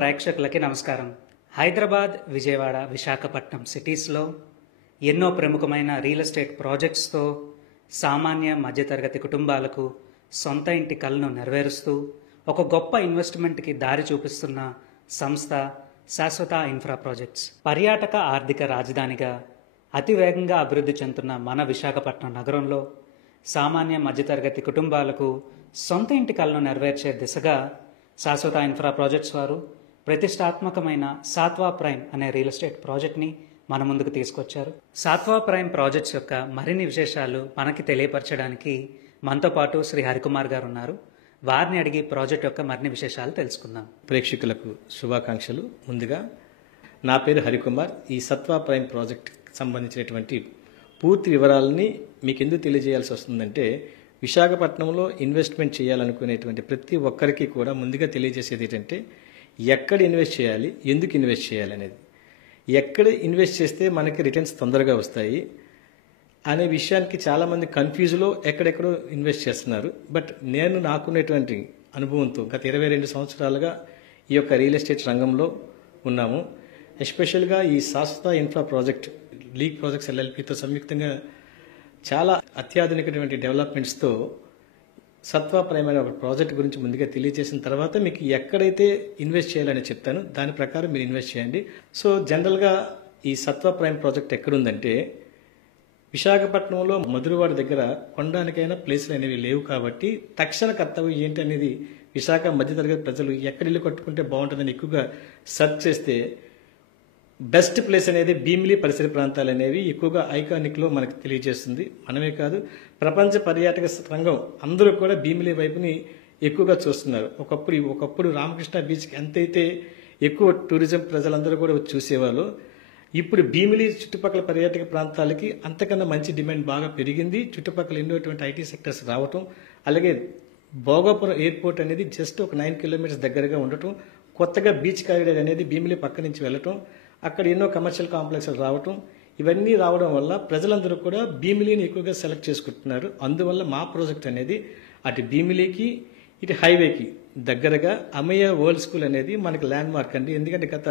ప్రేక్షకులకి నమస్కారం. హైదరాబాద్, విజయవాడ, విశాఖపట్నం సిటీస్లో ఎన్నో ప్రముఖమైన రియల్ ఎస్టేట్ ప్రాజెక్ట్స్తో సామాన్య మధ్యతరగతి కుటుంబాలకు సొంత ఇంటి కలను నెరవేరుస్తూ ఒక గొప్ప ఇన్వెస్ట్మెంట్కి దారి చూపిస్తున్న సంస్థ శాశ్వత ఇన్ఫ్రా ప్రాజెక్ట్స్. పర్యాటక ఆర్థిక రాజధానిగా అతివేగంగా అభివృద్ధి చెందుతున్న మన విశాఖపట్నం నగరంలో సామాన్య మధ్యతరగతి కుటుంబాలకు సొంత ఇంటి కలను నెరవేర్చే దిశగా శాశ్వత ఇన్ఫ్రా ప్రాజెక్ట్స్ వారు ప్రతిష్టాత్మకమైన సాత్వా ప్రైమ్ అనే రియల్ ఎస్టేట్ ప్రాజెక్ట్ని మన ముందుకు తీసుకొచ్చారు. సాత్వా ప్రైమ్ ప్రాజెక్ట్స్ యొక్క మరిన్ని విశేషాలు మనకి తెలియపరచడానికి మనతో పాటు శ్రీ హరికుమార్ గారు ఉన్నారు. వారిని అడిగి ప్రాజెక్ట్ యొక్క మరిన్ని విశేషాలు తెలుసుకుందాం. ప్రేక్షకులకు శుభాకాంక్షలు. ముందుగా నా పేరు హరికుమార్. ఈ సత్వా ప్రైమ్ ప్రాజెక్ట్ సంబంధించినటువంటి పూర్తి వివరాలని మీకు ఎందుకు తెలియజేయాల్సి వస్తుందంటే, విశాఖపట్నంలో ఇన్వెస్ట్మెంట్ చేయాలనుకునేటువంటి ప్రతి ఒక్కరికి కూడా ముందుగా తెలియజేసేది ఏంటంటే, ఎక్కడ ఇన్వెస్ట్ చేయాలి, ఎందుకు ఇన్వెస్ట్ చేయాలి అనేది, ఎక్కడ ఇన్వెస్ట్ చేస్తే మనకి రిటర్న్స్ తొందరగా వస్తాయి అనే విషయానికి చాలామంది కన్ఫ్యూజ్లో ఎక్కడెక్కడో ఇన్వెస్ట్ చేస్తున్నారు. బట్ నేను నాకున్నటువంటి అనుభవంతో గత 22 సంవత్సరాలుగా ఈ యొక్క రియల్ ఎస్టేట్ రంగంలో ఉన్నాము. ఎస్పెషల్గా ఈ శాశ్వత ఇన్ఫ్రా ప్రాజెక్ట్ లీగ్ ప్రాజెక్ట్స్ ఎల్ఎల్పితో సంయుక్తంగా చాలా అత్యాధునికటువంటి డెవలప్మెంట్స్తో సత్వా ప్రైమ్ అనే ఒక ప్రాజెక్ట్ గురించి ముందుగా తెలియజేసిన తర్వాత మీకు ఎక్కడైతే ఇన్వెస్ట్ చేయాలని చెప్తాను, దాని ప్రకారం మీరు ఇన్వెస్ట్ చేయండి. సో జనరల్గా ఈ సత్వా ప్రైమ్ ప్రాజెక్ట్ ఎక్కడుందంటే, విశాఖపట్నంలో మధురవాడ దగ్గర కొనడానికైనా ప్లేసులు అనేవి లేవు. కాబట్టి తక్షణ కర్తవ్యం ఏంటి అనేది విశాఖ మధ్యతరగతి ప్రజలు ఎక్కడ ఇల్లు కట్టుకుంటే బాగుంటుందని ఎక్కువగా సెర్చ్ చేస్తే బెస్ట్ ప్లేస్ అనేది భీమిలి పరిసర ప్రాంతాలు అనేవి ఎక్కువగా ఐకానిక్లో మనకు తెలియజేస్తుంది. మనమే కాదు, ప్రపంచ పర్యాటక రంగం అందరూ కూడా భీమిలి వైపుని ఎక్కువగా చూస్తున్నారు. ఒకప్పుడు రామకృష్ణ బీచ్కి ఎంతైతే ఎక్కువ టూరిజం ప్రజలందరూ కూడా వచ్చి చూసేవాళ్ళు, ఇప్పుడు భీమిలి చుట్టుపక్కల పర్యాటక ప్రాంతాలకి అంతకన్నా మంచి డిమాండ్ బాగా పెరిగింది. చుట్టుపక్కల ఎన్నోటువంటి ఐటీ సెక్టర్స్ రావటం, అలాగే భోగాపురం ఎయిర్పోర్ట్ అనేది జస్ట్ ఒక 9 కిలోమీటర్స్ దగ్గరగా ఉండటం, కొత్తగా బీచ్ కారిడార్ అనేది భీమిలి పక్క నుంచి వెళ్ళటం, అక్కడ ఎన్నో కమర్షియల్ కాంప్లెక్స్లు రావటం, ఇవన్నీ రావడం వల్ల ప్రజలందరూ కూడా భీమిలిని ఎక్కువగా సెలెక్ట్ చేసుకుంటున్నారు. అందువల్ల మా ప్రాజెక్ట్ అనేది అటు భీమిలికి ఇటు హైవేకి దగ్గరగా అమయ్య వరల్డ్ స్కూల్ అనేది మనకి ల్యాండ్ మార్క్ అండి. ఎందుకంటే గత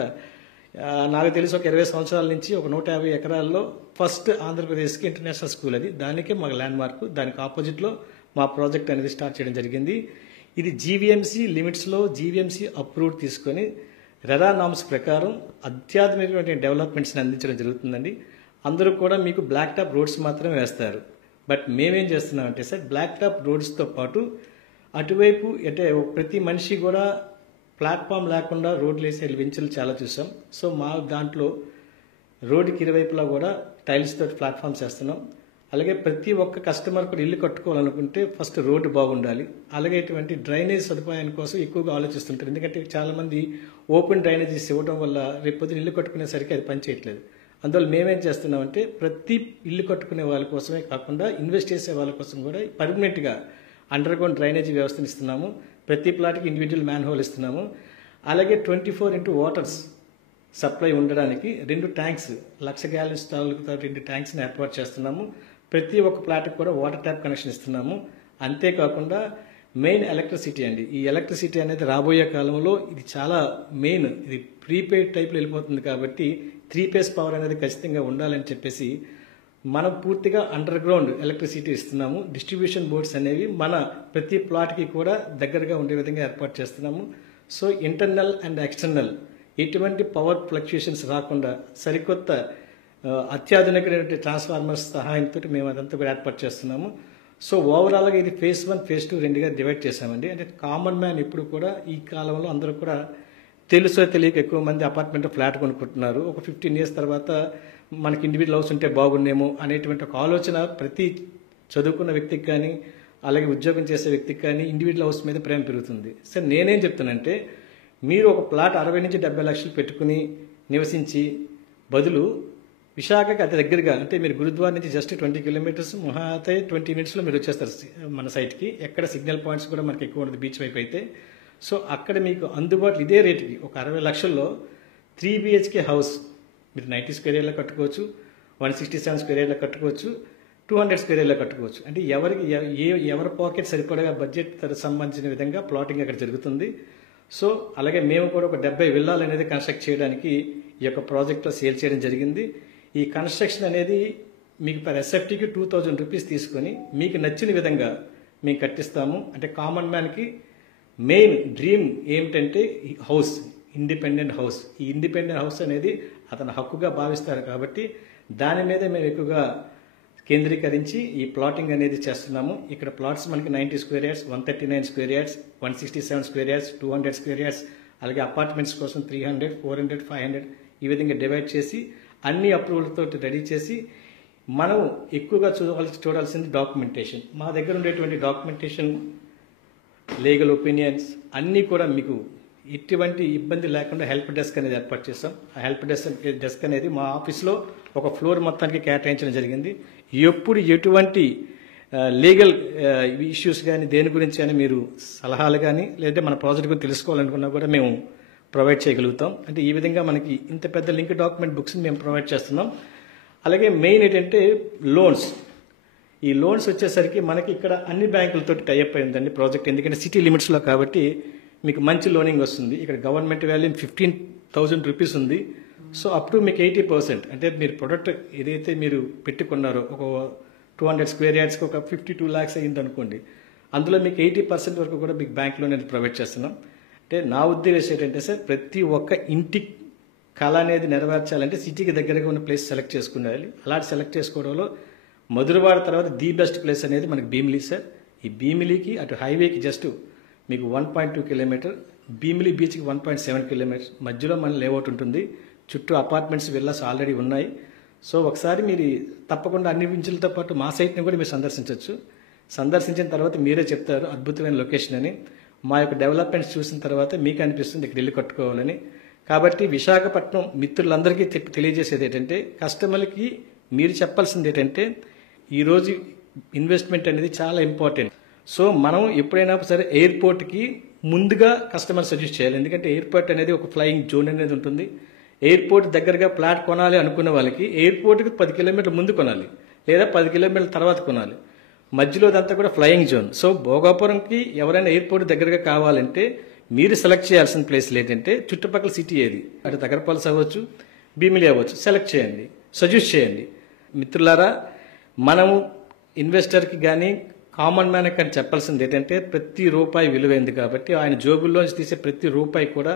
నాకు తెలిసి ఒక 20 సంవత్సరాల నుంచి ఒక 150 ఎకరాల్లో ఫస్ట్ ఆంధ్రప్రదేశ్కి ఇంటర్నేషనల్ స్కూల్ అది. దానికే మాకు ల్యాండ్ మార్క్. దానికి ఆపోజిట్లో మా ప్రాజెక్ట్ అనేది స్టార్ట్ చేయడం జరిగింది. ఇది జీవీఎంసీ లిమిట్స్లో జీవీఎంసీ అప్రూవ్డ్ తీసుకొని రెరా నామ్స్ ప్రకారం అత్యాధునికమైన డెవలప్మెంట్స్ని అందించడం జరుగుతుందండి. అందరూ కూడా మీకు బ్లాక్ టాప్ రోడ్స్ మాత్రమే వేస్తారు. బట్ మేమేం చేస్తున్నామంటే సార్, బ్లాక్ టాప్ రోడ్స్తో పాటు అటువైపు అంటే ప్రతి మనిషి కూడా ప్లాట్ఫామ్ లేకుండా రోడ్లు వేసే వెంచులు చాలా చూసాం. సో మా దాంట్లో రోడ్డుకి ఇరువైపులా కూడా టైల్స్ తోటి ప్లాట్ఫామ్స్ వేస్తున్నాం. అలాగే ప్రతి ఒక్క కస్టమర్ కూడా ఇల్లు కట్టుకోవాలనుకుంటే ఫస్ట్ రోడ్డు బాగుండాలి. అలాగే ఇటువంటి డ్రైనేజ్ సదుపాయాల కోసం ఎక్కువగా ఆలోచిస్తుంటారు. ఎందుకంటే చాలామంది ఓపెన్ డ్రైనేజెస్ ఇవ్వడం వల్ల రేపొద్దున ఇల్లు కట్టుకునేసరికి అది పనిచేయట్లేదు. అందువల్ల మేమేం చేస్తున్నామంటే, ప్రతి ఇల్లు కట్టుకునే వాళ్ళ కోసమే కాకుండా ఇన్వెస్ట్ చేసే వాళ్ళ కోసం కూడా పర్మనెంట్గా అండర్ గ్రౌండ్ డ్రైనేజీ వ్యవస్థను ఇస్తున్నాము. ప్రతి ప్లాట్కి ఇండివిజువల్ మ్యాన్ హోల్ ఇస్తున్నాము. అలాగే 24x వాటర్స్ సప్లై ఉండడానికి 2 ట్యాంక్స్ 1,00,000 గ్యాలన్స్ తాలూకుతో 2 ట్యాంక్స్ని ఏర్పాటు చేస్తున్నాము. ప్రతి ఒక్క ప్లాట్కి కూడా వాటర్ ట్యాప్ కనెక్షన్ ఇస్తున్నాము. అంతేకాకుండా మెయిన్ ఎలక్ట్రిసిటీ అండి. ఈ ఎలక్ట్రిసిటీ అనేది రాబోయే కాలంలో ఇది చాలా మెయిన్, ఇది ప్రీపెయిడ్ టైప్లో వెళ్ళిపోతుంది. కాబట్టి 3 ఫేజ్ పవర్ అనేది ఖచ్చితంగా ఉండాలని చెప్పేసి మనం పూర్తిగా అండర్ గ్రౌండ్ ఎలక్ట్రిసిటీ ఇస్తున్నాము. డిస్ట్రిబ్యూషన్ బోర్డ్స్ అనేవి మన ప్రతి ప్లాట్కి కూడా దగ్గరగా ఉండే విధంగా ఏర్పాటు చేస్తున్నాము. సో ఇంటర్నల్ అండ్ ఎక్స్టర్నల్ ఎటువంటి పవర్ ఫ్లక్చుయేషన్స్ రాకుండా సరికొత్త అత్యాధునికమైన ట్రాన్స్ఫార్మర్స్ సహాయంతో మేము అదంతా కూడా ఏర్పాటు చేస్తున్నాము. సో ఓవరాల్గా ఇది ఫేజ్ 1, ఫేజ్ 2 రెండుగా డివైడ్ చేశామండి. అంటే కామన్ మ్యాన్ ఇప్పుడు కూడా ఈ కాలంలో అందరూ కూడా తెలుసో తెలియక ఎక్కువ మంది అపార్ట్మెంట్ ఫ్లాట్ కొనుక్కుంటున్నారు. ఒక 15 ఇయర్స్ తర్వాత మనకి ఇండివిజువల్ హౌస్ ఉంటే బాగుండేమో అనేటువంటి ఒక ఆలోచన ప్రతి చదువుకున్న వ్యక్తికి కానీ, అలాగే ఉద్యోగం చేసే వ్యక్తికి కానీ ఇండివిజువల్ హౌస్ మీద ప్రేమ పెరుగుతుంది. సార్ నేనేం చెప్తానంటే, మీరు ఒక ప్లాట్ 60 నుంచి 70 లక్షలు పెట్టుకుని నివసించి బదులు విశాఖకి అతి దగ్గరగా, అంటే మీరు గురుద్వార నుంచి జస్ట్ 20 కిలోమీటర్స్ మహా అయితే 20 మినిట్స్లో మీరు వచ్చేస్తారు మన సైట్కి. ఎక్కడ సిగ్నల్ పాయింట్స్ కూడా మనకి ఎక్కువ ఉంటుంది బీచ్ వైపు అయితే. సో అక్కడ మీకు అందుబాటులో ఇదే రేటుకి ఒక 60 లక్షల్లో 3 BHK హౌస్ మీరు 90 స్క్వేర్ ఏరియాలో కట్టుకోవచ్చు, 167 స్క్వేర్ ఏరియాలో కట్టుకోవచ్చు, 200 స్క్వేర్ ఏరియాలో కట్టుకోవచ్చు. అంటే ఎవరి పాకెట్ సరిపడగా బడ్జెట్ సంబంధించిన విధంగా ప్లాటింగ్ అక్కడ జరుగుతుంది. సో అలాగే మేము కూడా ఒక 70 విల్లాలు అనేది కన్స్ట్రక్ట్ చేయడానికి ఈ యొక్క ప్రాజెక్ట్లో సేల్ చేయడం జరిగింది. ఈ కన్స్ట్రక్షన్ అనేది మీకు పర్ ఎస్ఎఫ్టీకి 2000 రూపీస్ తీసుకొని మీకు నచ్చిన విధంగా మేము కట్టిస్తాము. అంటే కామన్ మ్యాన్కి మెయిన్ డ్రీమ్ ఏమిటంటే హౌస్, ఇండిపెండెంట్ హౌస్. ఈ ఇండిపెండెంట్ హౌస్ అనేది అతను హక్కుగా భావిస్తారు కాబట్టి దాని మీద మేము ఎక్కువగా కేంద్రీకరించి ఈ ప్లాటింగ్ అనేది చేస్తున్నాము. ఇక్కడ ప్లాట్స్ మనకి 90 square yards, 139 square yards, 167 square yards, 200 square yards, అలాగే అపార్ట్మెంట్స్ కోసం 300, 400, 500 ఈ విధంగా డివైడ్ చేసి అన్ని అప్రూవల్ తోటి రెడీ చేసి మనం ఎక్కువగా చూడాల్సింది డాక్యుమెంటేషన్. మా దగ్గర ఉండేటువంటి డాక్యుమెంటేషన్, లీగల్ ఒపీనియన్స్ అన్నీ కూడా మీకు ఎటువంటి ఇబ్బంది లేకుండా హెల్ప్ డెస్క్ అనేది ఏర్పాటు చేస్తాం. ఆ హెల్ప్ డెస్క్ అనేది మా ఆఫీస్లో ఒక ఫ్లోర్ మొత్తానికి కేటాయించడం జరిగింది. ఎప్పుడు ఎటువంటి లీగల్ ఇష్యూస్ కానీ దేని గురించి కానీ మీరు సలహాలు కానీ లేదంటే మన ప్రాజెక్ట్ గురించి తెలుసుకోవాలనుకున్నా కూడా మేము ప్రొవైడ్ చేయగలుగుతాం. అంటే ఈ విధంగా మనకి ఇంత పెద్ద లింక్ డాక్యుమెంట్ బుక్స్ని మేము ప్రొవైడ్ చేస్తున్నాం. అలాగే మెయిన్ ఏంటంటే లోన్స్. ఈ లోన్స్ వచ్చేసరికి మనకి ఇక్కడ అన్ని బ్యాంకులతో టైఅప్ అయిందండి ప్రాజెక్ట్. ఎందుకంటే సిటీ లిమిట్స్లో కాబట్టి మీకు మంచి లోనింగ్ వస్తుంది. ఇక్కడ గవర్నమెంట్ వాల్యూ 15,000 రూపీస్ ఉంది. సో అప్ టు మీకు 80%, అంటే మీరు ప్రొడక్ట్ ఏదైతే మీరు పెట్టుకున్నారో ఒక 200 స్క్వేర్ యార్డ్స్కి ఒక 52 lakhs అయ్యింది అనుకోండి, అందులో మీకు 80% వరకు కూడా మీకు బ్యాంక్ లోన్ అనేది ప్రొవైడ్ చేస్తున్నాం. అంటే నా ఉద్దేశం ఏంటంటే సార్, ప్రతి ఒక్క ఇంటి కళ అనేది నెరవేర్చాలంటే సిటీకి దగ్గరగా ఉన్న ప్లేస్ సెలెక్ట్ చేసుకునేయాలి. అలాంటి సెలెక్ట్ చేసుకోవడంలో మధురవాడ తర్వాత ది బెస్ట్ ప్లేస్ అనేది మనకి భీమిలి సార్. ఈ భీమిలికి అటు హైవేకి జస్ట్ మీకు 1.2 కిలోమీటర్, భీమిలి బీచ్కి 1.7 కిలోమీటర్స్ మధ్యలో మన లేఅవుట్ ఉంటుంది. చుట్టూ అపార్ట్మెంట్స్, విల్లాస్ ఆల్రెడీ ఉన్నాయి. సో ఒకసారి మీరు తప్పకుండా అన్ని వించులతో పాటు మా సైట్ని కూడా మీరు సందర్శించవచ్చు. సందర్శించిన తర్వాత మీరే చెప్తారు అద్భుతమైన లొకేషన్ అని. మా యొక్క డెవలప్మెంట్స్ చూసిన తర్వాత మీకు అనిపిస్తుంది ఇక్కడ ఇల్లు కట్టుకోవాలని. కాబట్టి విశాఖపట్నం మిత్రులందరికీ తెలియజేసేది ఏంటంటే, కస్టమర్లకి మీరు చెప్పాల్సింది ఏంటంటే, ఈరోజు ఇన్వెస్ట్మెంట్ అనేది చాలా ఇంపార్టెంట్. సో మనం ఎప్పుడైనా సరే ఎయిర్పోర్ట్కి ముందుగా కస్టమర్ సజెస్ట్ చేయాలి. ఎందుకంటే ఎయిర్పోర్ట్ అనేది ఒక ఫ్లయింగ్ జోన్ అనేది ఉంటుంది. ఎయిర్పోర్ట్ దగ్గరగా ప్లాట్ కొనాలి అనుకున్న వాళ్ళకి ఎయిర్పోర్ట్కి 10 కిలోమీటర్ల ముందు కొనాలి, లేదా 10 కిలోమీటర్ల తర్వాత కొనాలి. మధ్యలో అదంతా కూడా ఫ్లయింగ్ జోన్. సో భోగాపురంకి ఎవరైనా ఎయిర్పోర్ట్ దగ్గరగా కావాలంటే మీరు సెలెక్ట్ చేయాల్సిన ప్లేస్లు ఏంటంటే చుట్టుపక్కల సిటీ ఏది, అటు దగ్గరపాలెం అవ్వచ్చు, భీమిలి అవ్వచ్చు, సెలెక్ట్ చేయండి, సజెస్ట్ చేయండి. మిత్రులారా, మనము ఇన్వెస్టర్కి కానీ కామన్ మ్యాన్కి కానీ చెప్పాల్సింది ఏంటంటే, ప్రతి రూపాయి విలువైంది కాబట్టి ఆయన జోబుల్లోంచి తీసే ప్రతి రూపాయి కూడా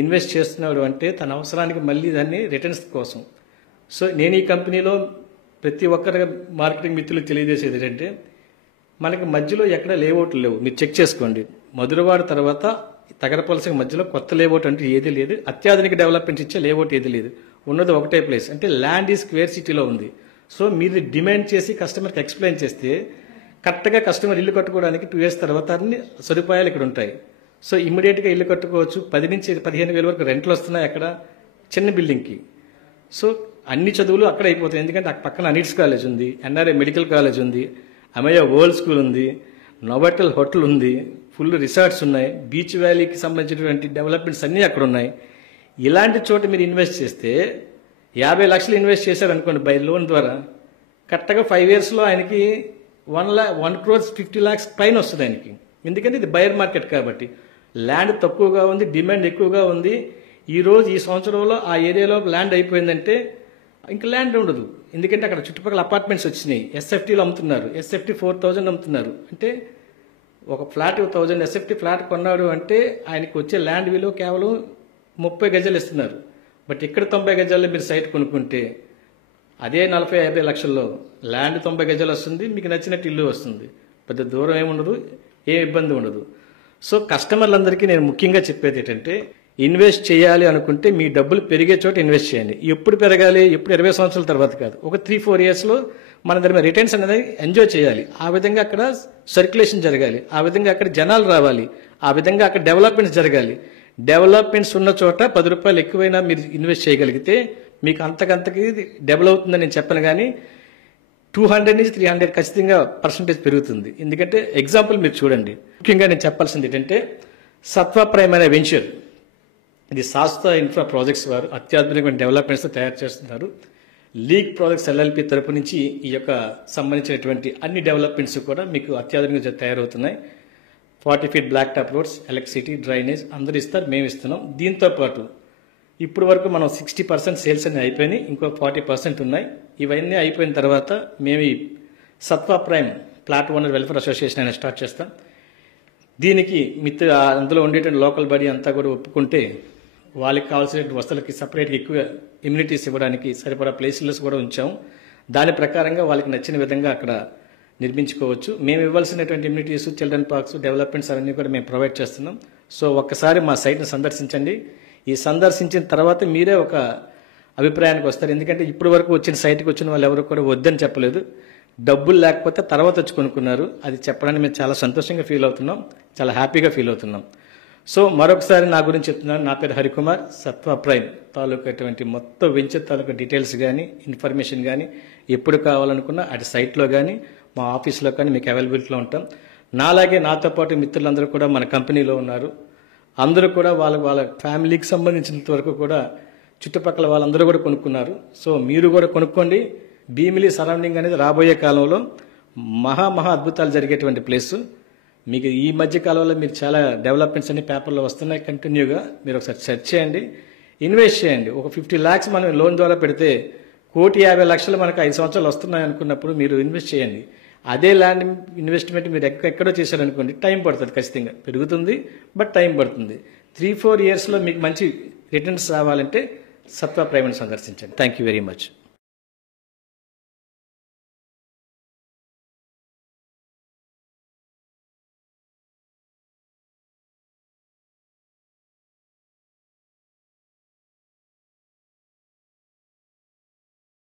ఇన్వెస్ట్ చేస్తున్నాడు అంటే తన అవసరానికి మళ్ళీ దాన్ని రిటర్న్స్ కోసం. సో నేను ఈ కంపెనీలో ప్రతి ఒక్కరి మార్కెటింగ్ మిత్రులకు తెలియజేసేది ఏంటంటే, మనకి మధ్యలో ఎక్కడ లేఅవుట్లు లేవు. మీరు చెక్ చేసుకోండి. మధురవాడ తర్వాత తగరపలసకి మధ్యలో కొత్త లేఅవుట్ అంటే ఏదీ లేదు. అత్యాధునిక డెవలప్మెంట్ ఇచ్చే లేఅవుట్ ఏది లేదు. ఉన్నది ఒకటే ప్లేస్, అంటే ల్యాండ్ ఈ స్క్వేర్ సిటీలో ఉంది. సో మీరు డిమాండ్ చేసి కస్టమర్కి ఎక్స్ప్లెయిన్ చేస్తే కరెక్ట్గా కస్టమర్ ఇల్లు కట్టుకోవడానికి 2 years తర్వాత అన్ని సదుపాయాలు ఇక్కడ ఉంటాయి. సో ఇమ్మీడియట్గా ఇల్లు కట్టుకోవచ్చు. 10 నుంచి 15,000 వరకు రెంట్లు వస్తున్నాయి అక్కడ చిన్న బిల్డింగ్కి. సో అన్ని చదువులు అక్కడ అయిపోతాయి. ఎందుకంటే అక్కడ పక్కన అనిట్స్ కాలేజ్ ఉంది, ఎన్ఆర్ఐ మెడికల్ కాలేజ్ ఉంది, అమయ్య వరల్డ్ స్కూల్ ఉంది, నోవాటెల్ హోటల్ ఉంది, ఫుల్ రిసార్ట్స్ ఉన్నాయి, బీచ్ వ్యాలీకి సంబంధించినటువంటి డెవలప్మెంట్స్ అన్నీ అక్కడ ఉన్నాయి. ఇలాంటి చోట మీరు ఇన్వెస్ట్ చేస్తే 50 లక్షలు ఇన్వెస్ట్ చేశారనుకోండి బై లోన్ ద్వారా, కరెక్ట్గా 5 yearsలో ఆయనకి 1 crore 50 lakhs పైన వస్తుంది ఆయనకి. ఎందుకంటే ఇది బయర్ మార్కెట్ కాబట్టి ల్యాండ్ తక్కువగా ఉంది, డిమాండ్ ఎక్కువగా ఉంది. ఈరోజు ఈ సంవత్సరంలో ఆ ఏరియాలో ల్యాండ్ అయిపోయిందంటే ఇంకా ల్యాండ్ ఉండదు. ఎందుకంటే అక్కడ చుట్టుపక్కల అపార్ట్మెంట్స్ వచ్చినాయి. ఎస్ఎఫ్టీలో అమ్ముతున్నారు, ఎస్ఎఫ్టీ 4,000 అమ్ముతున్నారు. అంటే ఒక ఫ్లాట్ 1,000 ఎస్ఎఫ్టీ ఫ్లాట్ కొన్నాడు అంటే ఆయనకి వచ్చే ల్యాండ్ విలువ కేవలం 30 గజాలు ఇస్తున్నారు. బట్ ఇక్కడ 90 గజాల్లో మీరు సైట్ కొనుక్కుంటే అదే 40-50 లక్షల్లో ల్యాండ్ 90 గజాలు వస్తుంది, మీకు నచ్చినట్టు ఇల్లు వస్తుంది. పెద్ద దూరం ఏముండదు, ఏ ఇబ్బంది ఉండదు. సో కస్టమర్లందరికీ నేను ముఖ్యంగా చెప్పేది ఏంటంటే, ఇన్వెస్ట్ చేయాలి అనుకుంటే మీ డబ్బులు పెరిగే చోట ఇన్వెస్ట్ చేయండి. ఎప్పుడు పెరగాలి, ఎప్పుడు 20 సంవత్సరాల తర్వాత కాదు, ఒక 3-4 yearsలో మన దగ్గర రిటర్న్స్ అనేది ఎంజాయ్ చేయాలి. ఆ విధంగా అక్కడ సర్క్యులేషన్ జరగాలి, ఆ విధంగా అక్కడ జనాలు రావాలి, ఆ విధంగా అక్కడ డెవలప్మెంట్స్ జరగాలి. డెవలప్మెంట్స్ ఉన్న చోట 10 రూపాయలు ఎక్కువైనా మీరు ఇన్వెస్ట్ చేయగలిగితే మీకు అంతకంతకి డెవలప్ అవుతుందని నేను చెప్పను, కానీ 200 నుంచి 300 ఖచ్చితంగా పర్సంటేజ్ పెరుగుతుంది. ఎందుకంటే ఎగ్జాంపుల్ మీరు చూడండి. ముఖ్యంగా నేను చెప్పాల్సింది ఏంటంటే, సత్వ ప్రైమ్ అనే వెంచర్, ఇది శాస్త్ర ఇన్ఫ్రా ప్రాజెక్ట్స్ వారు అత్యాధునికమైన డెవలప్మెంట్స్ తయారు చేస్తున్నారు. లీగ్ ప్రాజెక్ట్స్ ఎల్ఎల్పి తరపు నుంచి ఈ యొక్క సంబంధించినటువంటి అన్ని డెవలప్మెంట్స్ కూడా మీకు అత్యాధునికంగా తయారవుతున్నాయి. 40 feet black top roads, electricity, drainage అందరూ ఇస్తారు, మేము ఇస్తున్నాం. దీంతో పాటు ఇప్పుడు వరకు మనం 60% సేల్స్ అన్ని అయిపోయినాయి, ఇంకో 40% ఉన్నాయి. ఇవన్నీ అయిపోయిన తర్వాత మేము ఈ Satva prime plot owner welfare association అనేది స్టార్ట్ చేస్తాం. దీనికి అందులో ఉండేటువంటి లోకల్ బాడీ అంతా కూడా ఒప్పుకుంటే వాళ్ళకి కావాల్సిన వస్తువులకి సపరేట్గా ఎక్కువ ఇమ్యూనిటీస్ ఇవ్వడానికి సరిపడా ప్లేసెస్ కూడా ఉంచాము. దాని ప్రకారంగా వాళ్ళకి నచ్చిన విధంగా అక్కడ నిర్మించుకోవచ్చు. మేము ఇవ్వాల్సినటువంటి ఇమ్యూనిటీస్, చిల్డ్రన్ పార్క్స్, డెవలప్మెంట్స్ అవన్నీ కూడా మేము ప్రొవైడ్ చేస్తున్నాం. సో ఒక్కసారి మా సైట్ని సందర్శించండి. ఈ సందర్శించిన తర్వాత మీరే ఒక అభిప్రాయానికి వస్తారు. ఎందుకంటే ఇప్పటి వరకు వచ్చిన సైట్కి వచ్చిన వాళ్ళు ఎవరు కూడా వద్దని చెప్పలేదు. డబ్బులు లేకపోతే తర్వాత వచ్చి కొనుక్కున్నారు. అది చెప్పడానికి మేము చాలా సంతోషంగా ఫీల్ అవుతున్నాం, చాలా హ్యాపీగా ఫీల్ అవుతున్నాం. సో మరొకసారి నా గురించి చెప్తున్నాను. నా పేరు హరికుమార్. సత్వా ప్రైమ్ తాలూకా అటువంటి మొత్తం వెంచర్ తాలూకా డీటెయిల్స్ కానీ, ఇన్ఫర్మేషన్ కానీ ఎప్పుడు కావాలనుకున్నా అటు సైట్లో కానీ మా ఆఫీస్లో కానీ మీకు అవైలబిలిటీలో ఉంటాం. నాలాగే నాతో పాటు మిత్రులందరూ కూడా మన కంపెనీలో ఉన్నారు. అందరూ కూడా వాళ్ళ ఫ్యామిలీకి సంబంధించినంత వరకు కూడా చుట్టుపక్కల వాళ్ళందరూ కూడా కొనుక్కున్నారు. సో మీరు కూడా కొనుక్కోండి. భీమిలి సరౌండింగ్ అనేది రాబోయే కాలంలో మహా అద్భుతాలు జరిగేటువంటి ప్లేస్. మీకు ఈ మధ్య కాలంలో మీరు చాలా డెవలప్మెంట్స్ అన్ని పేపర్లో వస్తున్నాయి కంటిన్యూగా. మీరు ఒకసారి సెర్చ్ చేయండి, ఇన్వెస్ట్ చేయండి. ఒక 50 lakhs మనం లోన్ ద్వారా పెడితే 1,50,00,000 మనకు 5 సంవత్సరాలు వస్తున్నాయి అనుకున్నప్పుడు మీరు ఇన్వెస్ట్ చేయండి. అదే ల్యాండ్ ఇన్వెస్ట్మెంట్ మీరు ఎక్కడో చేశారనుకోండి, టైం పడుతుంది, ఖచ్చితంగా పెరుగుతుంది, బట్ టైం పడుతుంది. 3-4 yearsలో మీకు మంచి రిటర్న్స్ రావాలంటే సత్వా ప్రైమ్ని సందర్శించండి. Thank you very much.